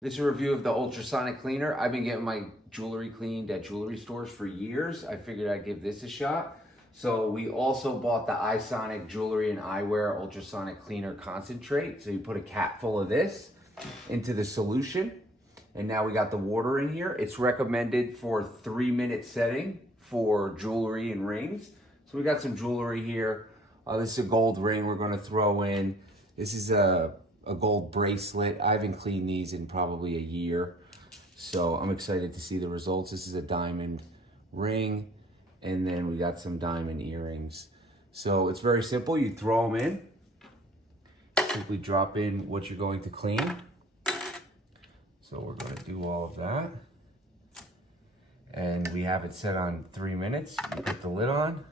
This is a review of the ultrasonic cleaner. I've been getting my jewelry cleaned at jewelry stores for years. I figured I'd give this a shot. So we also bought the iSonic Jewelry and Eyewear Ultrasonic Cleaner Concentrate. So you put a cap full of this into the solution. And now we got the water in here. It's recommended for 3-minute setting for jewelry and rings. So we got some jewelry here. This is a gold ring we're gonna throw in. This is a gold bracelet. I haven't cleaned these in probably a year. So I'm excited to see the results. This is a diamond ring. And then we got some diamond earrings. So it's very simple. You throw them in. Simply drop in what you're going to clean. So we're going to do all of that. And we have it set on 3 minutes. You put the lid on.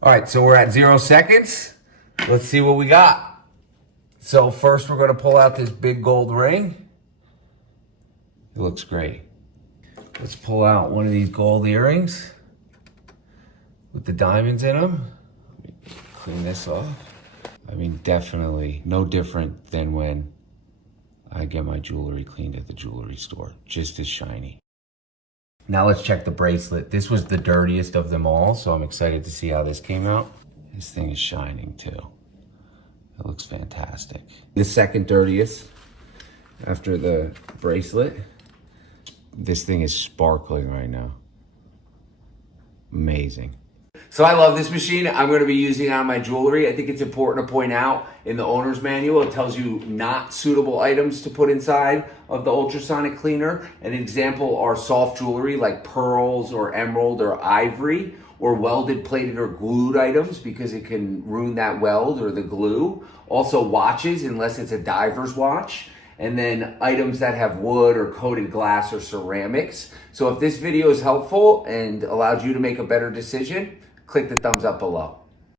All right, so we're at 0 seconds. Let's see what we got. So first we're going to pull out this big gold ring. It looks great. Let's pull out one of these gold earrings with the diamonds in them. Let me clean this off. I mean, definitely no different than when I get my jewelry cleaned at the jewelry store. Just as shiny. Now let's check the bracelet. This was the dirtiest of them all, so I'm excited to see how this came out. This thing is shining too. It looks fantastic. The second dirtiest after the bracelet. This thing is sparkling right now. Amazing. So I love this machine. I'm going to be using it on my jewelry. I think it's important to point out in the owner's manual, it tells you not suitable items to put inside of the ultrasonic cleaner. An example are soft jewelry like pearls or emerald or ivory, or welded, plated, or glued items because it can ruin that weld or the glue. Also watches, unless it's a diver's watch. And then items that have wood or coated glass or ceramics. So if this video is helpful and allowed you to make a better decision, click the thumbs up below.